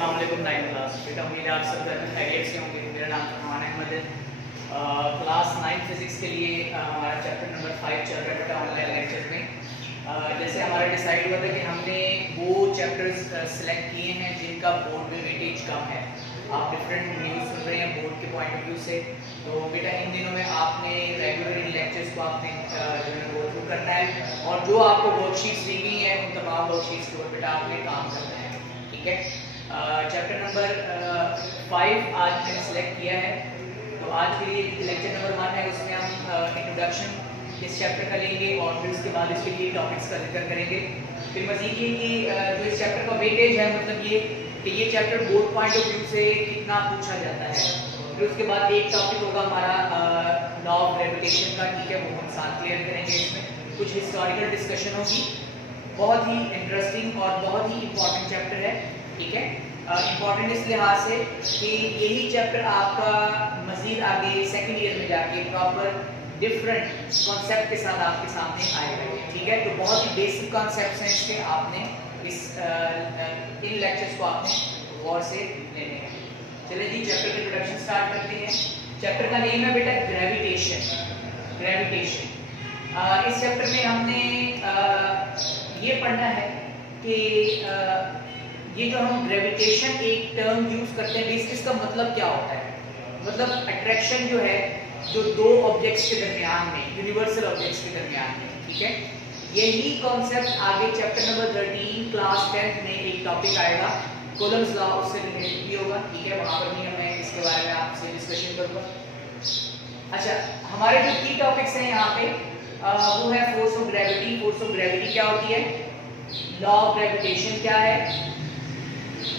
अस्सलाम वालेकुम 9th class. बेटा उम्मीद है आप सब घर में खैरियत से होंगे। मेरा नाम फरमान अहमद है। क्लास 9 फिजिक्स के लिए हमारा चैप्टर नंबर 5 चल रहा है बेटा ऑनलाइन लेक्चर में। जैसे हमारा डिसाइड हुआ था कि हमने वो चैप्टर्स सेलेक्ट किए हैं जिनका बोर्ड में वेटेज कम है। आप डिफरेंट व्यूज सुन रहे हैं बोर्ड के पॉइंट ऑफ व्यू से। तो बेटा इन दिनों में आपने रेगुलर इन लेक्चर्स को आपने जो है गो थ्रू करना है और जो आपको वर्कशीट्स दी गई हैं उन तमाम वर्कशीट्स के ऊपर बेटा आपने काम करना है। ठीक है, चैप्टर नंबर 5 आज मैंने सेलेक्ट किया है। तो आज के लिए लेक्चर नंबर 1 है, उसमें हम इंट्रोडक्शन इस चैप्टर का लेंगे और फिर उसके बाद इसके लिए टॉपिक्स का जिक्र करेंगे। फिर मज़ीद ये कि जो इस चैप्टर का वेटेज है, मतलब ये कि ये chapter board point of view से कितना पूछा जाता है। फिर उसके बाद एक टॉपिक होगा हमारा लॉ ऑफ ग्रेविटेशन का। ठीक है, वो हम साथ क्लियर करेंगे। इसमें कुछ हिस्टोरिकल डिस्कशन होगी। बहुत ही इंटरेस्टिंग और बहुत ही इंपॉर्टेंट चैप्टर है। ठीक है, इम्पॉर्टेंट इस लिहाज से कि यही चैप्टर आपका मजीद आगे सेकेंड ईयर में जाके प्रॉपर डिफरेंट कॉन्सेप्ट के साथ आपके सामने आएगा। ठीक है, तो बहुत ही बेसिक कॉन्सेप्ट्स हैं इसके, आपने इन लेक्चर्स को आपने गौर से लेने हैं। चलिए जी, चैप्टर की इंट्रोडक्शन स्टार्ट करते हैं। चैप्टर का नेम है बेटा ग्रेविटेशन। ग्रेविटेशन इस चैप्टर में हमने ये पढ़ना है कि ये जो हम ग्रेविटेशन एक टर्म यूज करते हैं, बेसिकली इसका मतलब क्या होता है। मतलब अट्रैक्शन जो है जो दो ऑब्जेक्ट्स के दरमियान में, यूनिवर्सल ऑब्जेक्ट्स के दरमियान में। ठीक है, यही कॉन्सेप्ट आगे चैप्टर नंबर 13 क्लास 10 में एक टॉपिक आएगा, कूलम्ब्स लॉ, उससे रिलेटेड भी होगा। ठीक है, वहां पर भी मैं इसके बारे में आपसे डिस्कशन करूंगा। अच्छा, हमारे जो की टॉपिक्स हैं यहाँ पे वो है force of gravity. Force of gravity क्या होती है, लॉ ऑफ ग्रेविटेशन क्या है,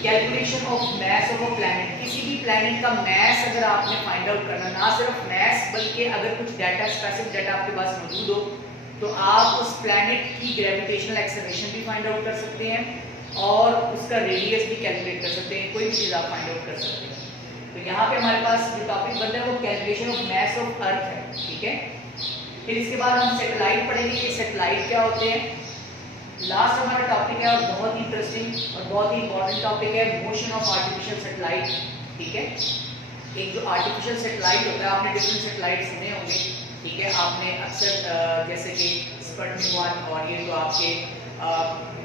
calculation of mass of a planet. किसी भी प्लैनेट का मैस अगर आपने फाइंड आउट करना, ना सिर्फ मैस बल्कि अगर कुछ डाटा, स्पेसिफिक डाटा आपके पास मौजूद हो, तो आप उस प्लैनेट की ग्रेविटेशनल एक्सेलरेशन भी फाइंड आउट कर सकते हैं और उसका रेडियस भी कैलकुलेट कर सकते हैं। कोई भी चीज़ आप फाइंड आउट कर सकते हैं। तो यहाँ पे हमारे पास जो टॉपिक बनता है वो calculation of mass of earth है। ठीक है, फिर इसके बाद हम सैटेलाइट पढ़ेंगे कि सैटेलाइट क्या होते हैं। लास्ट हमारा टॉपिक है और बहुत ही इंटरेस्टिंग और बहुत ही इंपॉर्टेंट टॉपिक है, मोशन ऑफ आर्टिफिशियल सैटेलाइट। ठीक है, एक जो आर्टिफिशियल सैटेलाइट होता है, आपने डिफरेंट सैटेलाइट सुने होंगे। ठीक है, आपने अक्सर जैसे कि स्पुतनिक 1 और ये तो आपके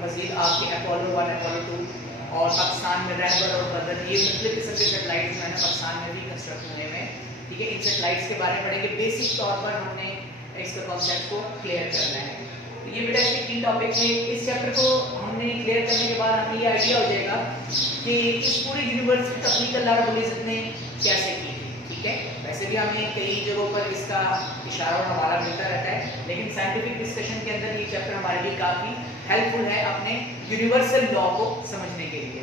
मजीद आपके अपोलो 1, अपोलो 2 और पाकिस्तान में रहबर और बदर, ये मुख्तलिफ किस्म के सैटेलाइट्स मैंने पाकिस्तान में भी कंस्ट्रक्ट हुए हैं। ठीक है, इन सैटेलाइट्स के बारे में पढ़ेंगे। बेसिक तौर पर हमने इसका कॉन्सेप्ट को क्लियर करना है। तो ये बेटा इसके 3 टॉपिक है। इस चैप्टर को हमने क्लियर करने के बाद हमें ये आइडिया हो जाएगा कि इस पूरे यूनिवर्स की तख्लीक अल्लाह रब्बुल इज़्ज़त ने कैसे की थी। ठीक है, वैसे भी हमें कई जगहों पर इसका इशारा और हवाला मिलता रहता है, लेकिन साइंटिफिक डिस्कशन के अंदर ये चैप्टर हमारे लिए काफ़ी हेल्पफुल है अपने यूनिवर्सल लॉ को समझने के लिए।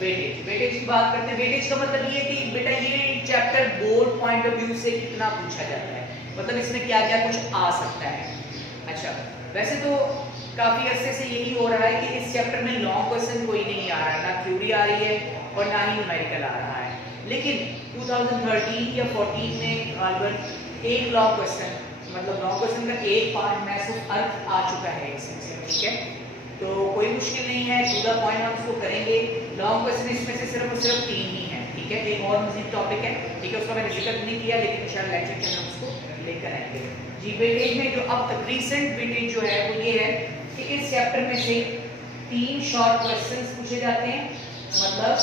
वेटेज की बात करते हैं। वेटेज का मतलब ये कि बेटा ये chapter board point of view से कितना पूछा जाता है, मतलब इसमें क्या क्या कुछ आ सकता है। अच्छा, वैसे तो काफ़ी अरसे से यही हो रहा है कि इस चैप्टर में लॉन्ग क्वेश्चन कोई नहीं आ रहा है, ना थ्योरी आ रही है और ना ही न्यूमेरिकल आ रहा है। लेकिन 2013 या 14 में गालिबन एक लॉन्ग क्वेश्चन, मतलब लॉन्ग क्वेश्चन का एक पार्ट मैस ऑफ अर्थ आ चुका है इसमें से। ठीक है, तो कोई मुश्किल नहीं है, टू द पॉइंट हम उसको करेंगे। लॉन्ग क्वेश्चन इसमें से सिर्फ और सिर्फ 3 ही है। ठीक है, एक और मजीद टॉपिक है। ठीक है, उसका मैंने जिक्र नहीं किया, लेकिन इंशाल्लाह लेक्चर के अंदर उसको लेकर आएंगे। जी, वेटेज में जो अब तक रिसेंट वेटेज जो है वो ये है कि इस चैप्टर में से 3 शॉर्ट क्वेश्चंस पूछे जाते हैं, मतलब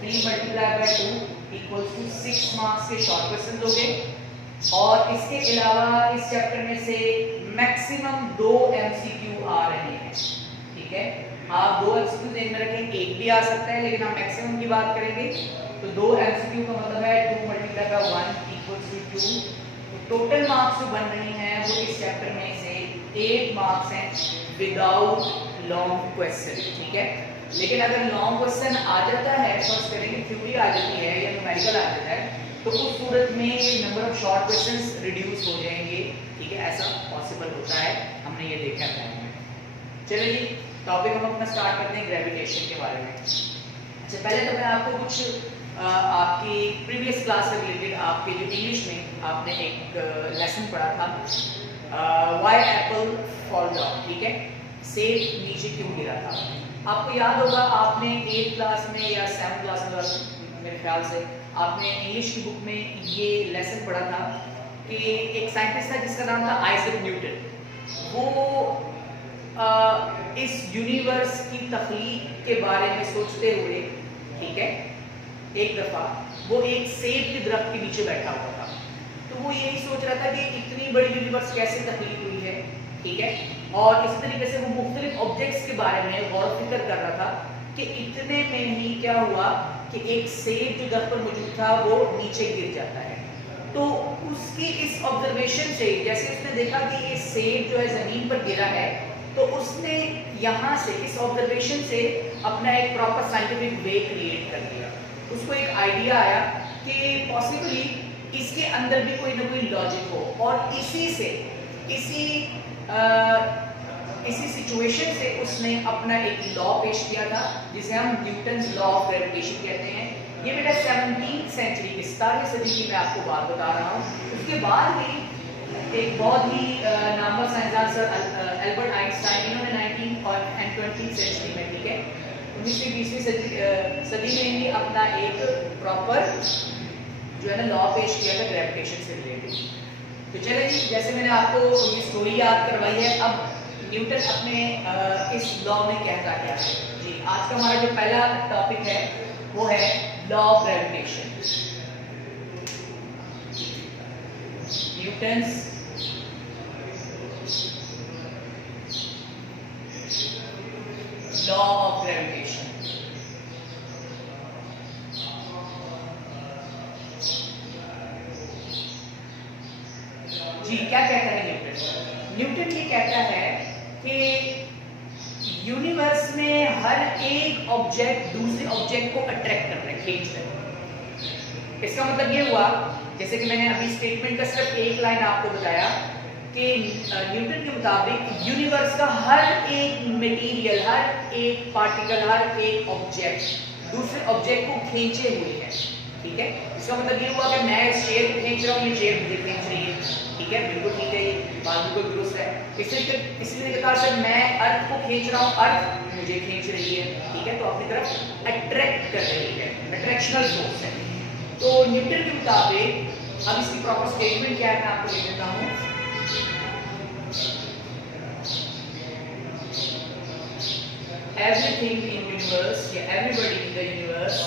3 × 2 = 6 मार्क्स के शॉर्ट क्वेश्चंस हो गए। और इसके अलावा इस चैप्टर में से मैक्सिमम 2 MCQ आ रहे हैं। ठीक है, आप 2 MCQ ध्यान में रखें, एक भी आ सकता है, लेकिन हम मैक्सिमम की बात करेंगे। तो 2 MCQ का मतलब है 2 × 1 = 2। टोटल मार्क्स जो बन रही हैं वो इस चैप्टर में से 8 मार्क्स हैं विदाउट लॉन्ग क्वेश्चन। ठीक है, लेकिन अगर लॉन्ग क्वेश्चन आ जाता है, फर्स्ट करेंगे थ्योरी आ जाती है या न्यूमेरिकल आ जाता है, तो उस सूरत में number of short questions reduce हो जाएंगे। ठीक है, ऐसा पॉसिबल होता है, हमने ये देखा है। चलिए जी, टॉपिक हम अपना स्टार्ट करते हैं ग्रेविटेशन के बारे में। अच्छा, पहले तो मैं आपको कुछ आपकी प्रीवियस क्लास से रिलेटेड आपके जो इंग्लिश में आपने एक लेसन पढ़ा था, व्हाई एप्पल फॉल डाउन। ठीक है, सेब नीचे क्यों गिरा था। आपको याद होगा, आपने 8th क्लास में या 7th क्लास में मेरे ख्याल से आपने इंग्लिश की बुक में ये लेसन पढ़ा था कि एक साइंटिस्ट था जिसका नाम था आइजैक न्यूटन। वो इस यूनिवर्स की तख्लीक के बारे में सोचते हुए, ठीक है, एक दफ़ा वो एक सेब के दरख्त के नीचे बैठा हुआ था। तो वो यही सोच रहा था कि इतनी बड़ी यूनिवर्स कैसे तख्लीक हुई है, ठीक है। और इस तरीके से वो मुख्तलिफ ऑब्जेक्ट्स के बारे में गौर फिक्र कर रहा था कि इतने में ही क्या हुआ कि एक सेब जो दरख्त पर मौजूद था वो नीचे गिर जाता है। तो उसकी इस ऑब्जर्वेशन से, जैसे उसने देखा कि ये सेब जो है ज़मीन पर गिरा है, तो उसने यहाँ से इस ऑब्जर्वेशन से अपना एक प्रॉपर साइंटिफिक वे क्रिएट कर दिया। उसको एक आइडिया आया कि पॉसिबली इसके अंदर भी कोई ना कोई लॉजिक हो, और इसी सिचुएशन से उसने अपना एक लॉ पेश किया था जिसे हम न्यूटन्स लॉ ऑफ ग्रेविटेशन कहते हैं। ये बेटा 17वीं सेंचुरी की 17वीं सदी की मैं आपको बात बता रहा हूँ। उसके बाद भी एक बहुत ही नामवर साइंसदान सर एल्बर्ट आइंस्टाइन, इन्होंने 19th और 20th सेंचुरी में, ठीक है, 19वीं 20वीं सदी में ही अपना एक प्रॉपर जो है ना लॉ पेश किया था ग्रेविटेशन से रिलेटेड। तो चलिए जी, जैसे मैंने आपको ये स्टोरी याद करवाई है, अब न्यूटन अपने इस लॉ में कहता क्या है जी। आज का हमारा जो पहला टॉपिक है वो है law of gravitation, Newton's law of gravitation. जी, क्या कहता है न्यूटन? न्यूटन ये कहता है कि यूनिवर्स में हर एक ऑब्जेक्ट दूसरे ऑब्जेक्ट को अट्रैक्ट कर रहा है, खींच रहा है। इसका मतलब ये हुआ, जैसे कि मैंने अभी स्टेटमेंट का सिर्फ एक लाइन आपको बताया कि न्यूटन के मुताबिक यूनिवर्स का हर एक मटेरियल, हर एक पार्टिकल, हर एक ऑब्जेक्ट दूसरे ऑब्जेक्ट को खींचे हुए है, ठीक है। इसका मतलब ये हुआ कि मैं इस चेयर को खींच रहा हूँ, ये चेयर मुझे खींच रही है, ठीक है, बिल्कुल ठीक है, ये बात बिल्कुल दुरुस्त है। इसी तरीके से मैं अर्थ को खींच रहा हूँ, अर्थ मुझे खींच रही है, ठीक है, तो अपनी तरफ अट्रैक्ट कर रही है, अट्रैक्शनल फोर्स है। तो न्यूटन के मुताबिक, अब इसकी प्रॉपर स्टेटमेंट क्या है मैं आपको लिख देता हूँ। Everything in universe, yeah, everybody in the universe,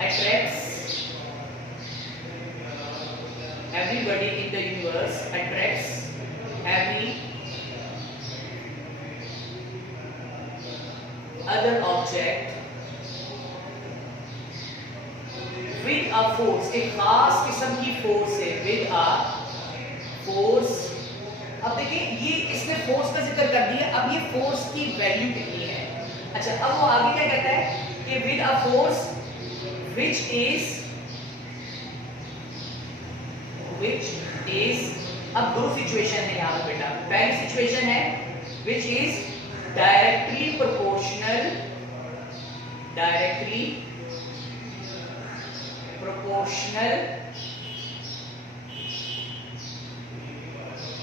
attracts, everybody in the universe attracts every other object with a force, एक खास किस्म की फोर्स है, with a force। अब देखिए, ये इसने फोर्स का जिक्र कर दिया, अब ये फोर्स की वैल्यू कितनी है। अच्छा, अब वो आगे क्या कहता है कि with a force which is, अब दो सिचुएशन है यहाँ पे बेटा। पहली सिचुएशन है which is directly proportional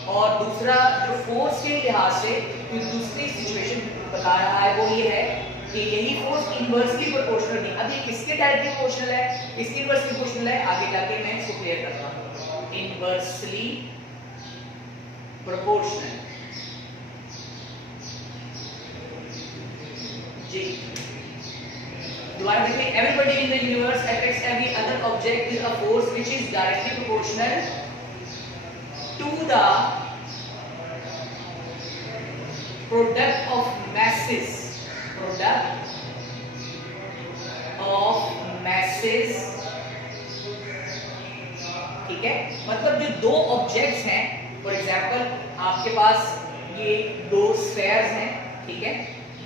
और दूसरा जो फोर्स के लिहाज से दूसरी सिचुएशन बता रहा है वो ये है कि यही फोर्स इनवर्सली प्रोपोर्शनल नहीं। अभी किसके डायरेक्टली प्रोपोर्शनल है, किसके इनवर्सली प्रोपोर्शनल है, आगे जाके मैं इसको क्लियर करता हूँ। इनवर्सली प्रोपोर्शनल जी। दोबारा देखिए, everybody in the universe attracts every other object with a force which is directly proportional to the product of masses, ठीक है। मतलब जो दो ऑब्जेक्ट्स हैं, फॉर एग्जांपल आपके पास ये दो स्फेयर्स हैं, ठीक है,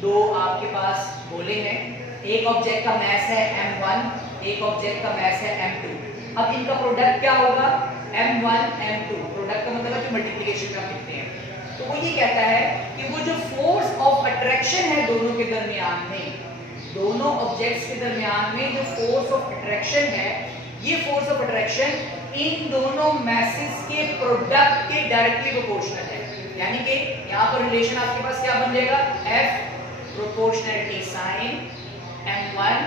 दो आपके पास गोले हैं, एक ऑब्जेक्ट का मास है m1, एक ऑब्जेक्ट का मास है m2। अब इनका प्रोडक्ट क्या होगा, m1 m2। प्रोडक्ट का मतलब है कि मल्टीप्लिकेशन का लिखते हैं। तो वो ये कहता है कि वो जो फोर्स ऑफ अट्रैक्शन है दोनों के दरमियान में, दोनों ऑब्जेक्ट्स के दरमियान में जो फोर्स ऑफ अट्रैक्शन है, ये फोर्स ऑफ अट्रैक्शन इन दोनों मैसेज के प्रोडक्ट के डायरेक्टली प्रोपोर्शनल है, यानी कि यहाँ पर रिलेशन आपके पास क्या बन जाएगा, F proportionality sign M1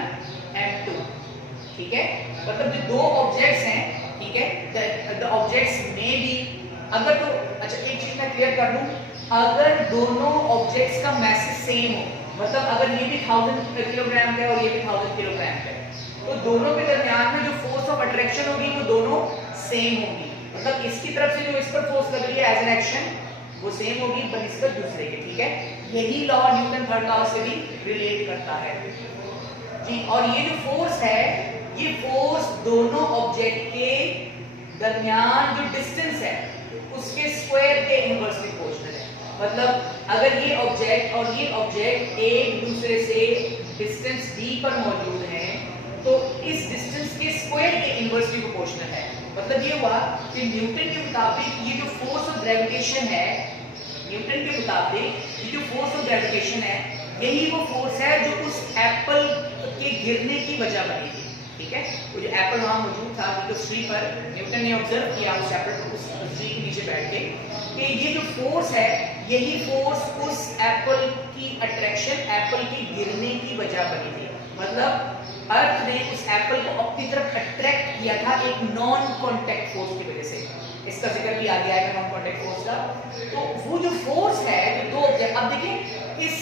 M2, ठीक है। मतलब जो दो ऑब्जेक्ट्स हैं, ठीक है, द ऑब्जेक्ट्स में भी अगर तो अच्छा एक चीज मैं क्लियर कर दूं, अगर दोनों ऑब्जेक्ट्स का मैसेज सेम हो, मतलब अगर ये भी 1000 किलोग्राम का है और ये भी 1000 किलोग्राम का है, तो दोनों के दरमियान में जो फोर्स ऑफ अट्रैक्शन होगी वो दोनों सेम होगी। मतलब इसकी तरफ से जो इस पर फोर्स लग रही है एज एन एक्शन वो सेम होगी बनिस्बत दूसरे के, ठीक है। यही लॉ न्यूटन थर्ड लॉ से भी रिलेट करता है जी। और ये जो फोर्स है, ये फोर्स दोनों ऑब्जेक्ट के दरमियान जो डिस्टेंस है उसके स्क्वायर के इनवर्सली प्रोपोर्शनल है। मतलब अगर ये ऑब्जेक्ट और ये ऑब्जेक्ट एक दूसरे से डिस्टेंस d पर मौजूद हैं, तो इस डिस्टेंस के स्क्वायर के इनवर्सली प्रोपोर्शनल है। मतलब ये हुआ कि न्यूटन के मुताबिक ये जो फोर्स ऑफ ग्रेविटेशन है, न्यूटन के मुताबिक ये जो फोर्स ऑफ ग्रेविटेशन है, यही वो फोर्स है जो उस एप्पल के गिरने की वजह बनी थी, ठीक है। वो जो एप्पल वहां मौजूद था तो ट्री पर, न्यूटन ने ऑब्जर्व किया उस एप्पल को उस ट्री के नीचे बैठ के कि ये जो फोर्स है, यही फोर्स उस एप्पल की अट्रैक्शन, एप्पल के गिरने की वजह बनी थी। मतलब अर्थ ने उस एप्पल को अपनी तरफ अट्रैक्ट किया था एक नॉन कांटेक्ट फोर्स की वजह से। इसका जिक्र भी आ गया है नॉन कांटेक्ट फोर्स का। तो वो जो फोर्स है, जो दो ऑब्जेक्ट, अब देखिए इस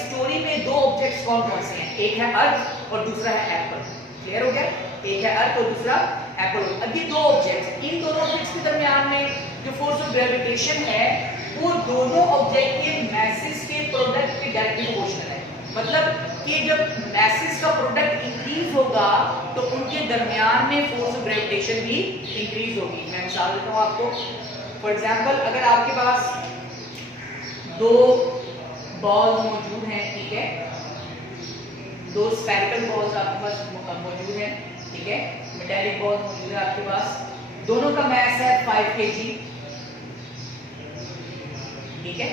स्टोरी में दो ऑब्जेक्ट्स कौन कौन से हैं, एक है अर्थ और दूसरा है एप्पल। क्लियर हो गया, एक है अर्थ और दूसरा एप्पल। अब ये दो ऑब्जेक्ट्स, इन दोनों ऑब्जेक्ट्स के दरमियान में जो फोर्स ऑफ ग्रेविटेशन है वो दोनों ऑब्जेक्ट के मैसेज के प्रोडक्ट के डायरेक्टली प्रोपोर्शनल है। मतलब कि जब मैसेज का प्रोडक्ट इंक्रीज होगा तो उनके दरमियान में फोर्स ऑफ ग्रेविटेशन भी इंक्रीज होगी। मैं मिसाल देता हूं आपको। फॉर एग्जांपल, अगर आपके पास दो बॉल्स मौजूद हैं, ठीक है, दो स्फेरिकल बॉल्स आपके पास मौजूद हैं, ठीक है, मेटालिक बॉल मौजूद है आपके पास, दोनों का मास है 5 kg, ठीक है।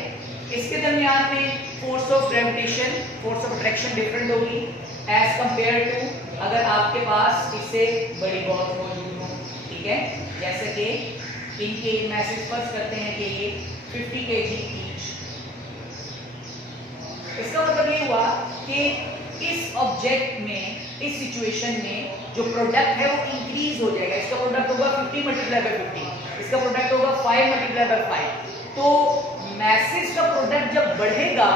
इसके दरमियान में force of gravitation, force of attraction different होगी एज कंपेयर टू अगर आपके पास इससे बड़ी बॉल मौजूद हो, ठीक है। जैसे कि इनके मैसेज फर्स्ट करते हैं कि ये 50 kg ईच। इसका मतलब ये हुआ कि इस ऑब्जेक्ट में, इस सिचुएशन में जो प्रोडक्ट है वो इंक्रीज हो जाएगा। इसका प्रोडक्ट होगा 50 मल्टीप्लाई बाय 50, इसका प्रोडक्ट होगा 5 मल्टीप्लाई बाय 5। तो मैसेज का प्रोडक्ट जब बढ़ेगा,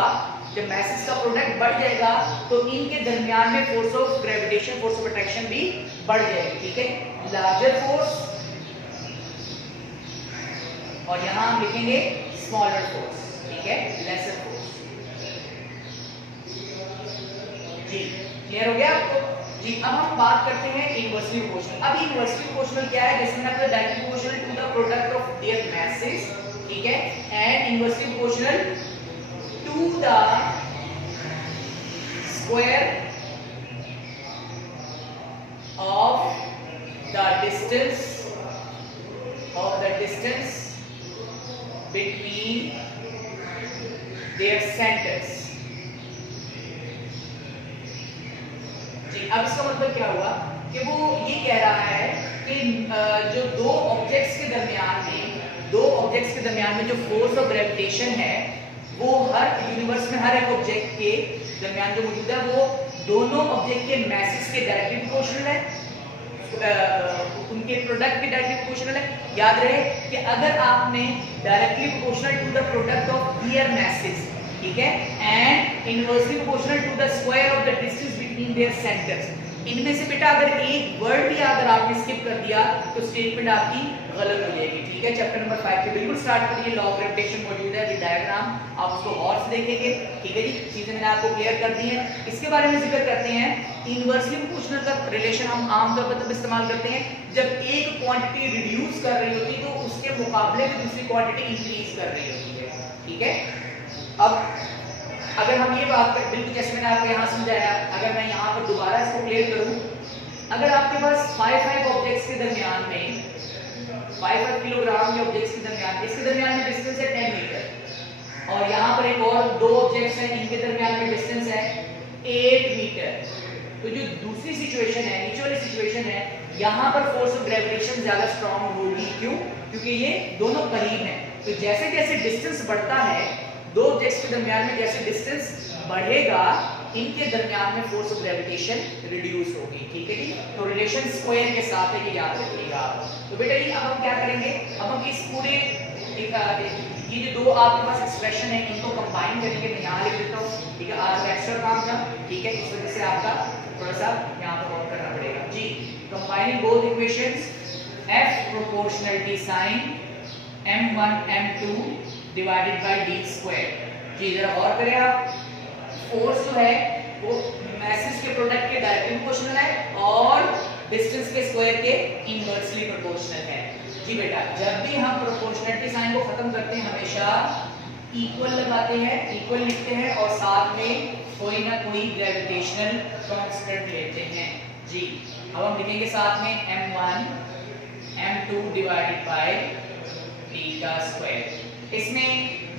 जब मैसेज का प्रोडक्ट बढ़ जाएगा तो इनके दरमियान में force of gravitation, force of attraction भी बढ़ जाएगी, ठीक है। लार्जर फोर्स और यहां हम लिखेंगे स्मॉलर फोर्स, ठीक है, लेसर फोर्स। जी क्लियर हो गया आपको जी। अब हम बात करते हैं इनवर्सली प्रोपोर्शनल। अब इनवर्सली प्रोपोर्शनल क्या है, जैसे मैंने directly proportional to the product of their masses, ठीक है, and inversely proportional to the square of the distance between their centres. जी, अब इसका मतलब क्या हुआ कि वो ये कह रहा है कि जो दो ऑब्जेक्ट्स के दरमियान में जो फोर्स ऑफ ग्रेविटेशन है वो हर यूनिवर्स में हर एक ऑब्जेक्ट के दरमियान जो मौजूद है वो दोनों ऑब्जेक्ट के मैसेज के डायरेक्टली प्रोपोर्शनल है, उनके प्रोडक्ट के डायरेक्टली प्रोपोर्शनल है। याद रहे कि अगर आपने directly proportional to the product of their masses, ठीक है, and inversely proportional to the square of the distance between their centres, इनमें से बेटा अगर एक वर्ड भी अगर आपने स्किप कर दिया तो स्टेटमेंट आपकी गलत हो जाएगी, ठीक है। चैप्टर नंबर 5 के बिल्कुल स्टार्ट करिए, लॉ ऑफ ग्रेविटेशन मौजूद है विद डायग्राम, आप उसको गौर से देखेंगे, ठीक है जी। चीजें मैंने आपको क्लियर कर दी हैं। इसके बारे में जिक्र करते हैं, इनवर्सली प्रोपोर्शनल का रिलेशन हम आमतौर पर तब इस्तेमाल करते हैं जब एक क्वांटिटी रिड्यूस कर रही होती है तो उसके मुकाबले में दूसरी क्वांटिटी इंक्रीज कर रही होती है, ठीक है। अब अगर हम ये बात कर, बिल्कुल जैसे मैंने आपको यहाँ समझाया, अगर मैं यहाँ पर दोबारा इसको क्लियर करूँ, अगर आपके पास 5 ऑब्जेक्ट्स के दरमियान में 5 किलोग्राम के ऑब्जेक्ट्स के दरमियान, इसके दरमियान में डिस्टेंस है 10 मीटर और यहाँ पर एक और दो ऑब्जेक्ट्स हैं, इनके दरमियान में डिस्टेंस है 8 मीटर। तो जो दूसरी सिचुएशन है, नीचे वाली सिचुएशन है, यहाँ पर फोर्स ऑफ ग्रेविटेशन ज्यादा स्ट्रॉन्ग होगी। क्यों? क्योंकि ये दोनों करीब हैं। तो जैसे जैसे डिस्टेंस बढ़ता है, दो ऑब्जेक्ट्स के दरमियान में जैसे डिस्टेंस बढ़ेगा, इनके दरमियान में फोर्स ऑफ ग्रेविटेशन रिड्यूस होगी। ठीक है जी, तो रिलेशन स्क्वायर के साथ है, ये याद रखिएगा। तो बेटा जी अब हम क्या करेंगे, अब हम इस पूरे ये जो दो आपके पास एक्सप्रेशन है इनको कंबाइन करेंगे। मैं यहाँ लिख देता हूँ, ठीक है, आज एक्स्ट्रा काम था, ठीक है, इस वजह से आपका थोड़ा सा यहाँ पर वर्क करना पड़ेगा जी। Combining both equations, F proportionality sign m1 m2 divided by d square. जी जरा गौर करें आप, फोर्स जो है वो मैसेज के प्रोडक्ट के डायरेक्टली प्रोपोर्शनल है और डिस्टेंस के स्क्वायर के इनवर्सली प्रोपोर्शनल है। जी बेटा, जब भी हम प्रोपोर्शनलिटी साइन को खत्म करते हैं हमेशा इक्वल लगाते हैं, इक्वल लिखते हैं और साथ में कोई ना कोई ग्रेविटेशनल कांस्टेंट लेते हैं। जी अब हम लिखेंगे साथ में m1 m2 divided by d का स्क्वायर। इसमें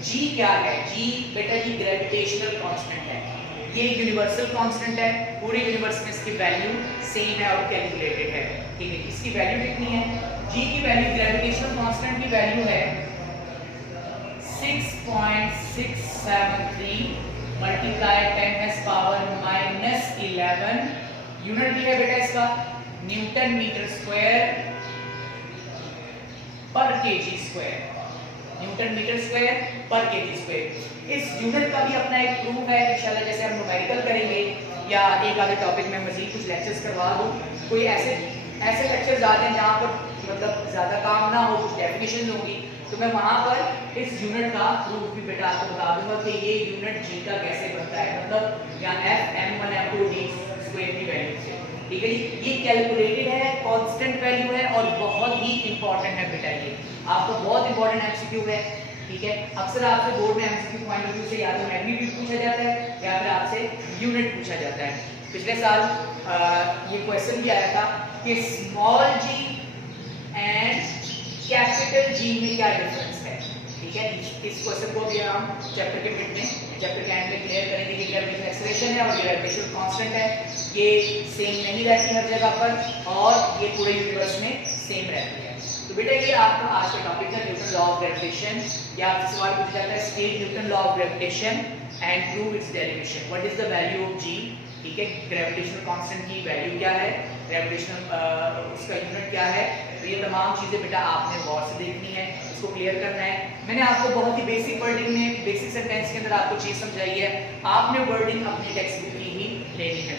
g क्या है? g बेटा जी ग्रेविटेशनल कांस्टेंट है, ये यूनिवर्सल कांस्टेंट है, पूरे यूनिवर्स में इसकी वैल्यू सेम है और कैलकुलेटेड है। ठीक है, इसकी वैल्यू कितनी है? g की वैल्यू, ग्रेविटेशनल कांस्टेंट की वैल्यू है 6.673 मल्टीप्लाई 10⁻⁻11। यूनिट भी है बेटा इसका न्यूटन मीटर स्क्वायर पर kg square, newton metre square पर केजी स्क्वायर। इस यूनिट का भी अपना एक प्रूफ है, इंशाल्लाह जैसे हम न्यूमेरिकल करेंगे या एक आधे टॉपिक में मजीद कुछ लेक्चर्स करवा दूं। कोई ऐसे लेक्चर्स आते हैं जहाँ पर मतलब ज़्यादा काम ना हो, कुछ डेफिनेशन होंगी, तो मैं वहाँ पर इस यूनिट का प्रूफ भी बेटा आपको बता दूंगा कि ये यूनिट जी का कैसे बनता है, मतलब यहाँ F m1 m2 d square की वैल्यू से। ठीक है जी, ये कैलकुलेटेड है, कांस्टेंट वैल्यू है और बहुत ही इंपॉर्टेंट है बेटा। ये आपको बहुत इंपॉर्टेंट एमसीक्यू है। ठीक है, अक्सर आपसे बोर्ड में एमसीक्यू पॉइंट ऑफ व्यू से या तो मैग्नीट्यूड पूछा जाता है या फिर आपसे यूनिट पूछा जाता है। पिछले साल ये क्वेश्चन भी आया था कि small G and capital G में क्या डिफरेंस है। ठीक है, इस क्वेश्चन को भी हम चैप्टर के मिड में, चैप्टर के एंड में क्लियर करेंगे कि ग्रेविटेशनल एक्सेलरेशन है और ग्रेविटेशनल कांस्टेंट है, ये सेम नहीं रहती हर जगह पर और ये पूरे यूनिवर्स में सेम रहती है। तो बेटा ये आपका आज का टॉपिक है न्यूटन लॉ ऑफ ग्रेविटेशन, या आपसे सवाल पूछा जाता है state Newton law of gravitation and prove its derivation, what is the value of G. ठीक है, ग्रेविटेशनल कांस्टेंट की वैल्यू क्या है, ग्रेविटेशनल उसका यूनिट क्या है, तो ये तमाम चीजें बेटा आपने गौर से देखनी है, इसको क्लियर करना है। मैंने आपको बहुत ही बेसिक वर्डिंग में, बेसिक सेंटेंस के अंदर आपको चीज समझाई है, आपने वर्डिंग अपनी टेक्स्ट बुक की ही लेनी है।